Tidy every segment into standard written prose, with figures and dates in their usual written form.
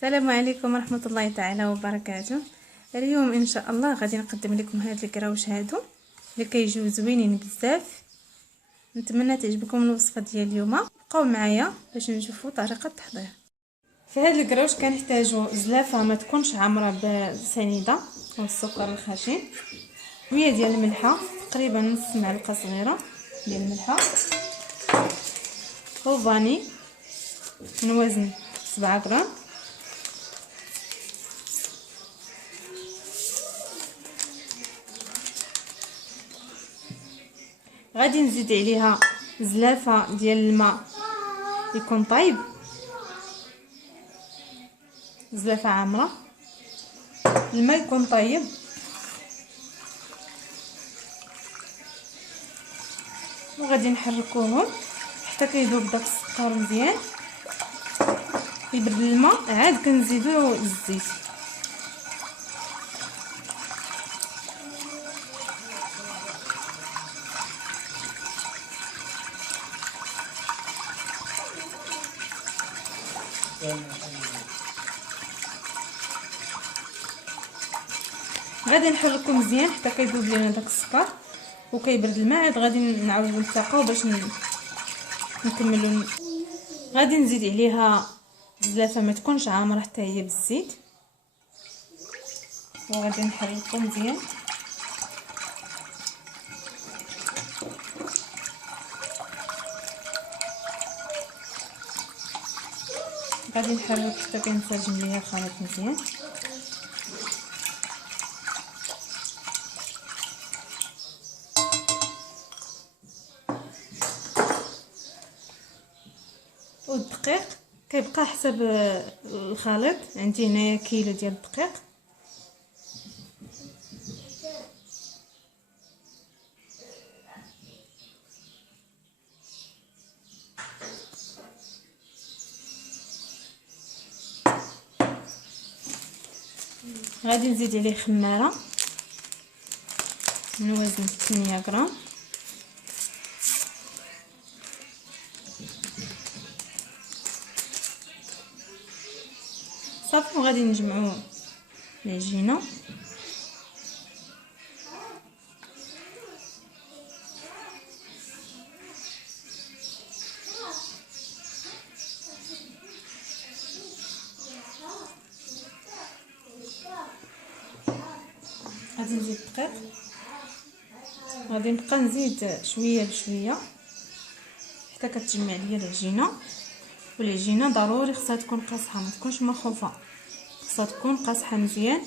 السلام عليكم ورحمه الله تعالى وبركاته. اليوم ان شاء الله غادي نقدم لكم هاد الكراوش هادو اللي كيجيو زوينين بزاف. نتمنى تعجبكم الوصفه ديال اليوم. بقاو معايا باش نشوفوا طريقه التحضير. في هاد الكراوش كنحتاجو زلافه ما تكونش عامره بسنيده والسكر الخشن، شويه ديال الملحه، تقريبا نص معلقه صغيره ديال الملحه، وفاني من وزن 7 غرام، غادي نزيد عليها زلافه ديال الماء يكون طايب، زلافه عامره، الماء يكون طيب، وغادي نحركوهم حتى كيذوب داك السكر مزيان. يبرد الماء عاد كنزيدو الزيت. غادي نحركو مزيان حتى كيذوب لينا داك السكر وكيبرد الماء. عاد غادي نعاودو نتلاقاو باش نكملو. غادي نزيد عليها زلافه ما تكونش عامره حتى هي بالزيت، وغادي نحركو مزيان. غادي نحرك حتى كينسجم ليا الخليط مزيان. والدقيق كيبقى حسب الخليط. عندي هنايا كيلو ديال الدقيق. غادي نزيد عليه خماره من وزن 8 غرام، صافي. وغادي نجمعو العجينه. غادي نزيد الدقيق، غادي نبقى نزيد شويه بشويه حتى كتجمع ليا العجينه. والعجينه ضروري خصها تكون قاصحه، ما تكونش مخوفه، خصها تكون قاصحه مزيان.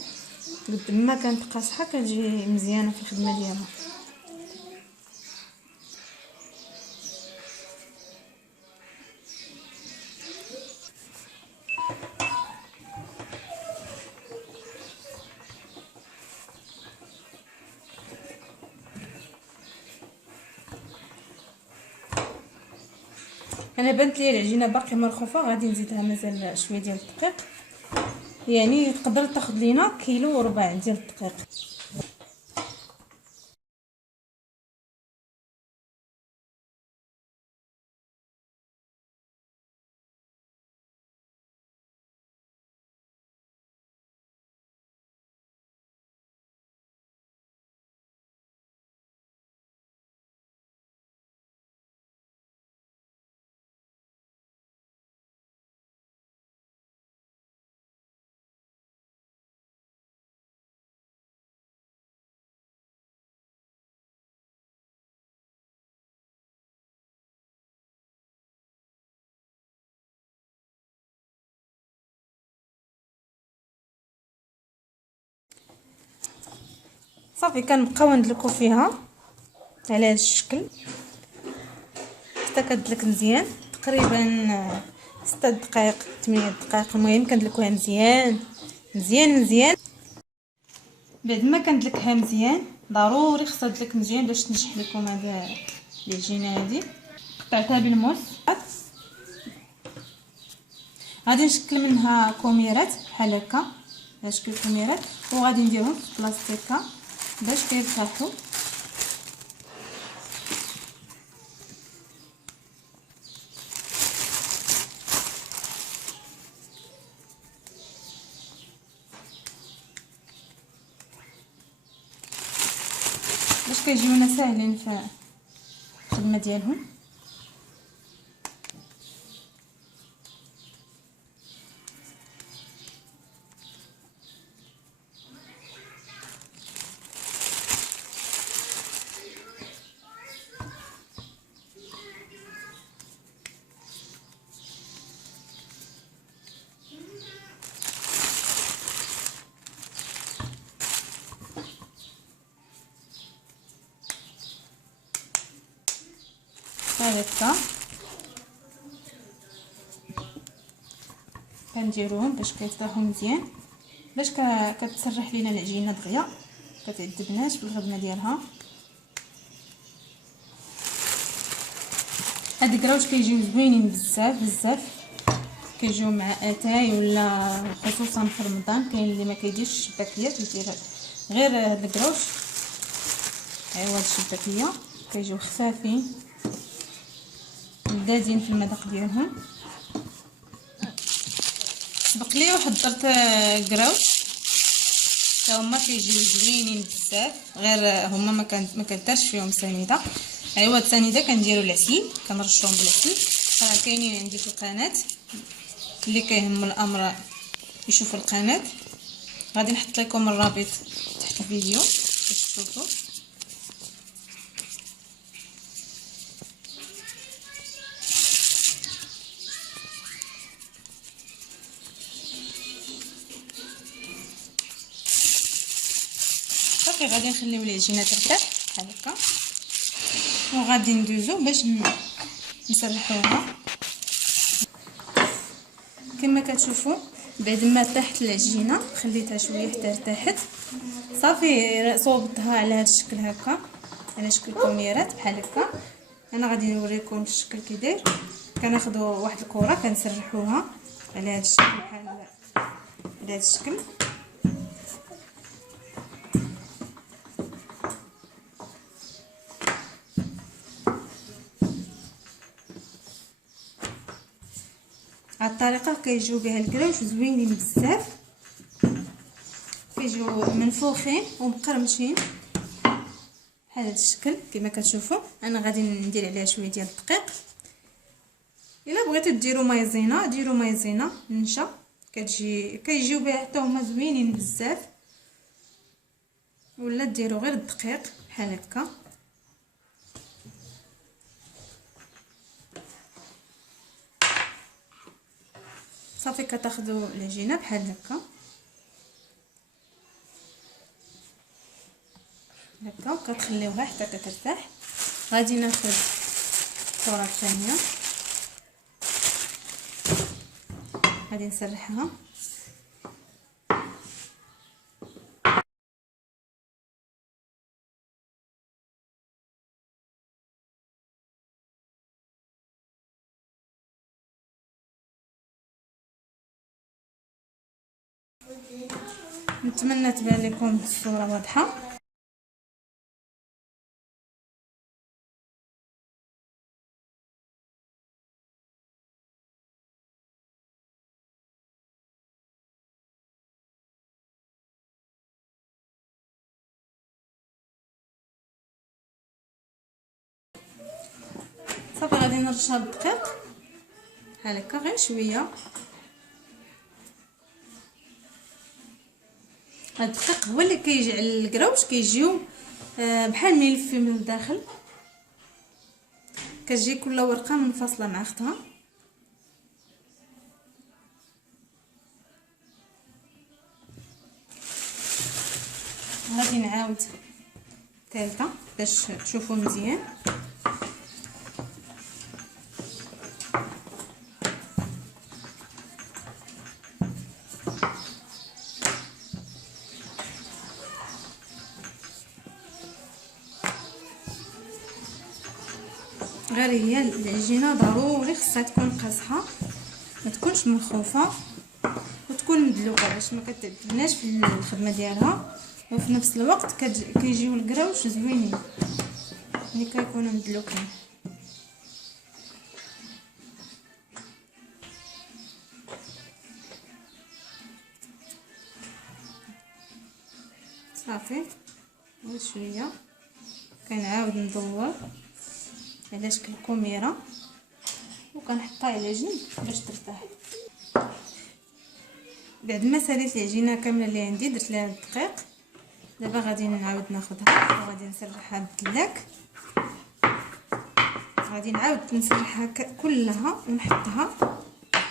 قد ما كانت قاصحه كتجي مزيانه في الخدمه ديالها. انا بانت لي العجينه باقي مرخوفه، غادي نزيدها مازال شويه ديال الدقيق، يعني تقدر تاخذ لينا كيلو وربع ديال الدقيق. صافي كنبقاو ندلكو فيها على هذا الشكل حتى كتدلك مزيان، تقريبا 6 دقائق 8 دقائق. المهم كندلكوها مزيان مزيان مزيان. بعد ما كندلكها مزيان، ضروري خصها تدلك مزيان باش تنجح لكم هذا العجينه هذه. قطعتها بالموس، غادي نشكل منها كوميرات بحال هكا على شكل كوميرات، وغادي نديرهم في بلاستيكه باش كيرتاحوا. كيجيونا ساهلين في الخدمه ديالهم. هكا كنديروهم باش كيطيحوا مزيان، باش كتسرح لينا العجينه دغيا، كتعذبناش في الخدمه ديالها. هاد الكراوش كيجيو زوينين بزاف بزاف، كيجيو مع اتاي ولا خصوصا في رمضان. كاين اللي ما كيديرش الشباكيه كيدير غير هاد الكراوش عوض الشباكيه، كيجيو خفافين لذاذين في المذاق ديالهم. سبق لي وحضرت كراوش حتى هما كيجيو زوينين بزاف، غير هما ما كنترش فيهم سنيده. عوض سنيده كنديروا العسيل، كنرشوهم بالعسيل. راه كاينين عندي في القناه، اللي كيهم الامر يشوف القناه. غادي نحط لكم الرابط تحت الفيديو باش تشوفوا. صافي غادي نخليو العجينه ترتاح بحال هكا، وغادي ندوزو باش نسرحوها. كما كتشوفوا بعد ما طاحت العجينه خليتها شويه حتى ارتاحت، صافي صوبتها على هذا الشكل هكا، على شكل كميرات بحال هكا. انا غادي نوريكم الشكل كي داير. كناخذوا واحد الكره كنسرحوها على هذا الشكل، بحال على هذا الشكل. هاد الطريقه كيجيو بها الكراوش زوينين بزاف، كيجيو منفوخين ومقرمشين بحال هذا الشكل كما كتشوفوا. انا غادي ندير عليها شويه ديال الدقيق. الا بغيتو ديروا مايزينا ديروا مايزينا نشا، كيجيو بها حتى هما زوينين بزاف، ولا ديروا غير الدقيق بحال هكا. صافي كتاخذوا العجينه بحال هكا هكا وكتخليوها حتى كترتاح. غادي ناخذ الكره الثانيه، غادي نسرحها. نتمنى تبان لكم الصوره واضحه. صافي غادي نرشها بالدقيق بحال هكا غير شويه. هاد الدقيق هو اللي كيجعل الكراوش كيجيو بحال ملفين من الداخل، كتجي كل ورقه منفصله مع اختها. غادي نعاود ثالثه باش تشوفوا مزيان. غير هي العجينه ضروري خصها تكون قاصحه، ما تكونش منخوفه، وتكون مدلوقه باش ما كتعذبناش في الخدمه ديالها. وفي نفس الوقت كيجيو الكراوش زوينين ملي كيكونوا مدلوقين. صافي غير شويه كنعاود ندور على شكل كميره وكنحطها على جنب باش ترتاح. بعد ما ساليت العجينه كامله اللي عندي درت لها الدقيق، دابا غادي نعاود ناخذها وغادي نسرحها بالدلاك. غادي نعاود نسرحها كلها ونحطها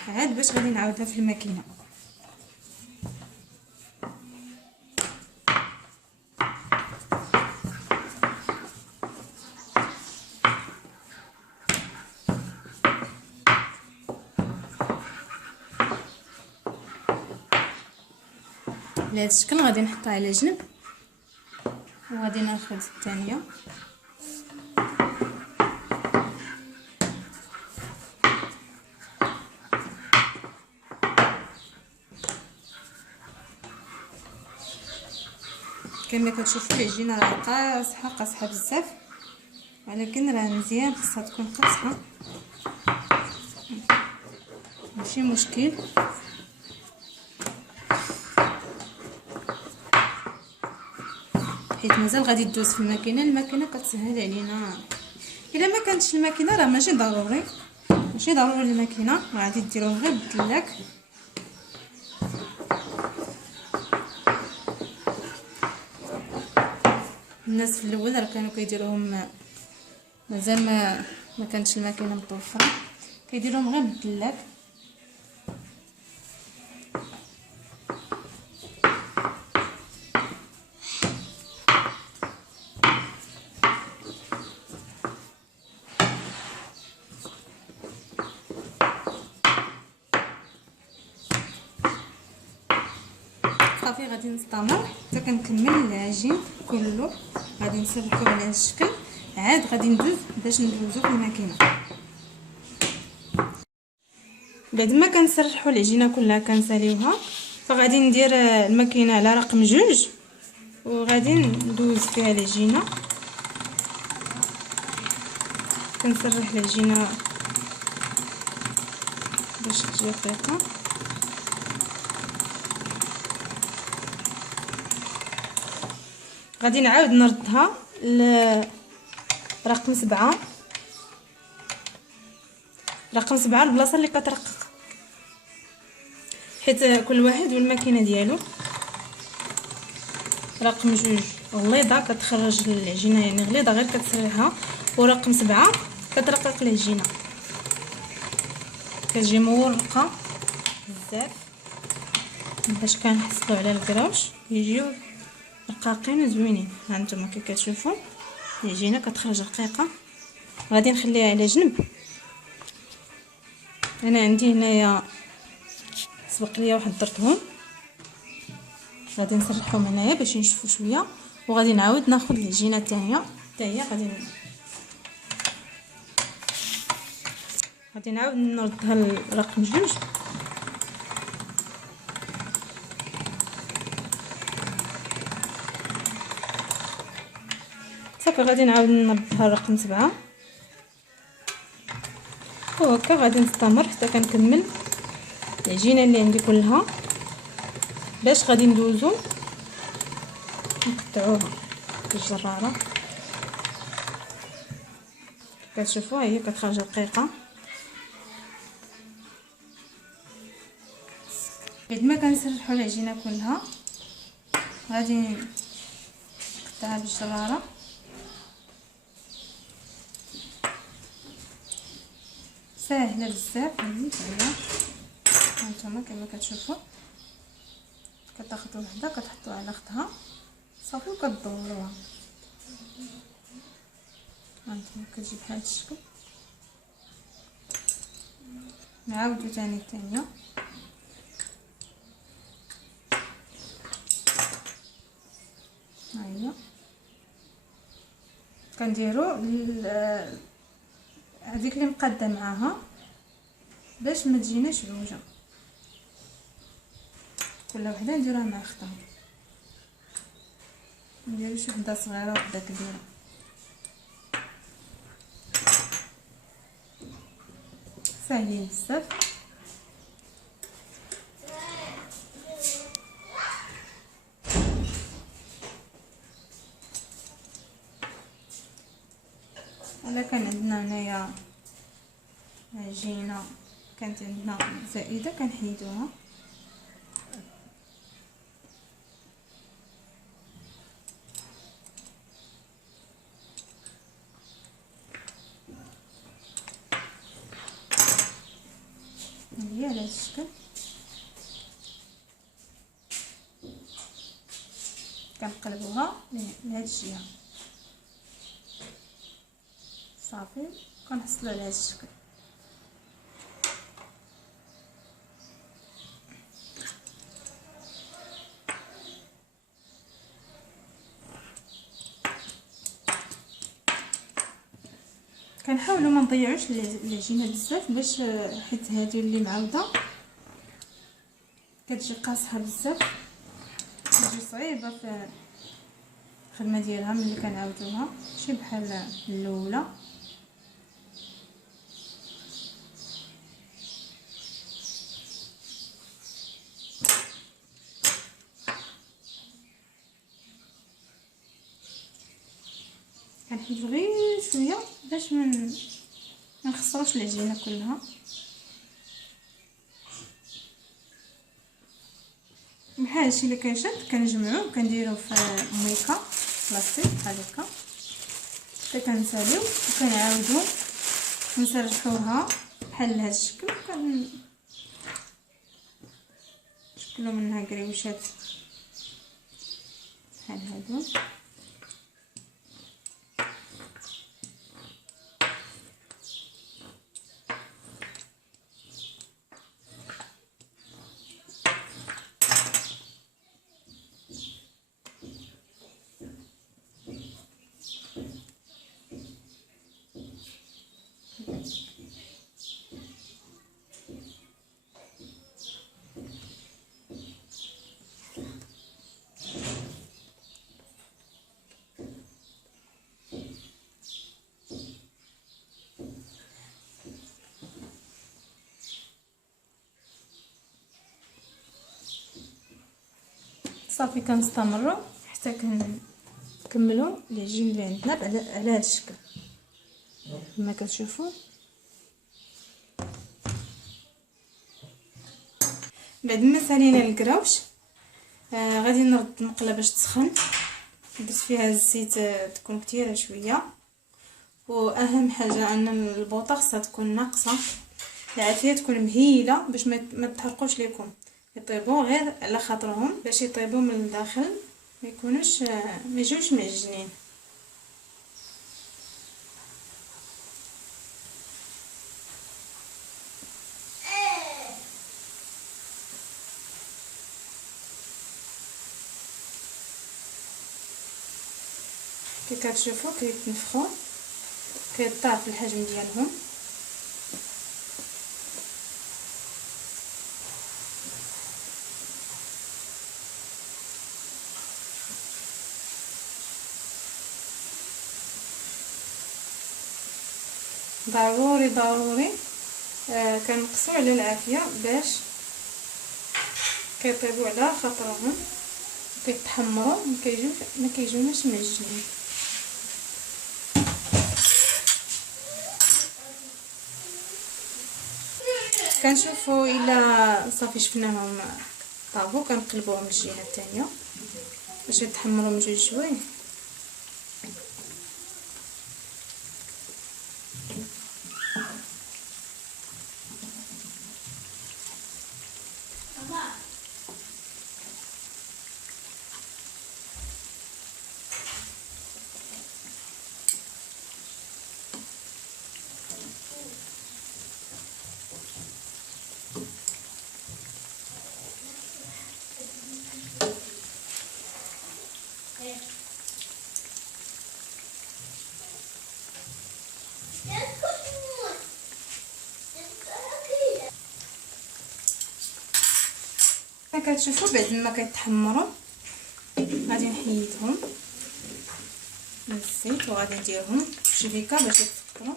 عاد باش غادي نعاودها في الماكينه. بهذا الشكل غادي نحطها على جنب وغادي ناخذ الثانيه. كما كتشوفوا العجينه راه قاصحه بزاف، ولكن راه مزيان خاصها تكون قاصحه ماشي مشكل. حيت مازال غادي تدوز في الماكينه كتسهل علينا. الا ما كانتش الماكينه راه ماشي ضروري الماكينه، غادي ديروه غير بالدلاك. الناس في الاول راه كانوا كيديروهم مازال ما كانتش الماكينه متوفره، كيديروهم غير بالدلاك. صافي غادي نستمر حتى كنكمل العجين كله، غادي نسرحوه على هذا الشكل. عاد غادي ندوز باش ندوزو في الماكينه. بعد ما كنسرحوا العجينه كلها كنساليوها، فغادي ندير الماكينه على رقم 2 وغادي ندوز فيها العجينه. كنسرح العجينه باش تجي رقيقه. غادي نعاود نردها لرقم 7 البلاصه اللي كترقق، حيت كل واحد والماكينه ديالو. رقم 2 غليظه كتخرج العجينه، يعني غليظه غير كتسرحها، ورقم 7 كترقق العجينه كتجي مورقه بزاف باش كنحصلوا على الكراوش يجيو رقاقين وزوينين. ها نتوما كي كتشوفوا العجينه كتخرج رقيقه. غادي نخليها على جنب. انا عندي هنايا سبق ليا وحضرتهم، غادي نسرحهم هنايا باش ينشفوا شويه، وغادي نعاود ناخذ العجينه الثانيه حتى هي غادي نعاود نردها لرقم 2. صافي غادي نعاود نردها لرقم 7 وهكا غادي نستمر حتى كنكمل العجينه اللي عندي كلها باش غادي ندوزو نقطعوها بالجراره. كتشوفوا هي كتخرج رقيقه. بعد ما كنسرحوا العجينه كلها غادي نقطعها بالجراره. ساهله بزاف هذه فعلا. هانتوما كما كتشوفوا كتاخذوا وحده كتحطوها على اختها صافي وكتدوروها. هانتوما كتجي بحال هذا الشكل. نعاودو ثاني الثانيه. ها هي كنديرو هذيك اللي مقاده معاها باش ما تجيناش عوجه. كل وحده نديروها مع اختها، نديرو شي وحده صغيره وحده كبيره. ساهلين بزاف. الا كان عندنا هنايا عجينه كانت عندنا زائده كنحيدوها. هي على هذا الشكل كنقلبوها لهاد الجهه صافي، كنحصلوا على هذا الشكل. كنحاولوا ما نضيعوش العجينه بزاف باش حيت هذه اللي معوده كتجي قاصحه بزاف، كتجي صعيبه في الخدمه ديالها ملي كنعاودوها، ماشي بحال الاولى. كنحيدو غير شويه باش ما نخسروش العجينه كلها. بحال هادشي اللي كيشد كنجمعوه كنديروه في ميكا بلاستيك بحال هكا، حتى كنساليو وكنعاودو نسرحوها بحال هاد الشكل، كنشكلو منها كريوشات بحال هادو. صافي كنستمروا حتى كنكملوا العجين اللي عندنا على هذا الشكل كما كتشوفوا. بعد ما سالينا الكراوش غادي نرد المقله باش تسخن، درت فيها الزيت تكون كثيره شويه، واهم حاجه ان البوطه خصها تكون ناقصه، العافيه تكون مهيله باش ما تحرقوش ليكم، يطيبوا غير على خاطرهم باش يطيبوا من الداخل ما يكونوش ما يجوش معجنين. كي كتشوفوا كيتنفخوا كيطير في الحجم ديالهم. ضروري ضروري كنقصوا على العافيه باش كيطيبوا على خاطرهم، كيتحمروا ما كيجوناش معجنين. كنشوفوا الا صافي شفناهم طابوا كنقلبوهم للجهه الثانيه باش يتحمروا من جوج شويه. كتشوفوا بعد ما كيتحمروا غادي نحيدهم من الزيت وغادي نديرهم في شبيكه باش يتفكروا.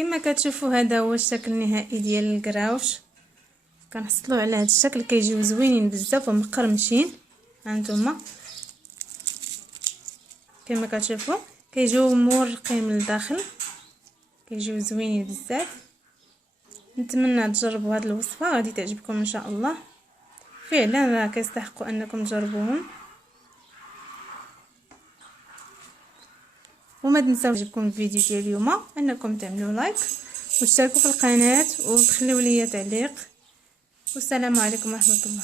كما كتشوفوا هذا هو الشكل النهائي ديال الكراوش. كنحصلوا على هذا الشكل، كيجيو زوينين بزاف ومقرمشين. هانتوما كما كتشوفوا كيجيو مورقين للداخل، كيجيو زوينين بزاف. نتمنى تجربوا هذه الوصفه، غادي تعجبكم ان شاء الله. فعلا راه كيستحقوا انكم تجربوهم. وما تنساوش يعجبكم الفيديو ديال اليوم انكم تعملوا لايك وتشتركوا في القناه وتخليوا لي تعليق. والسلام عليكم ورحمه الله.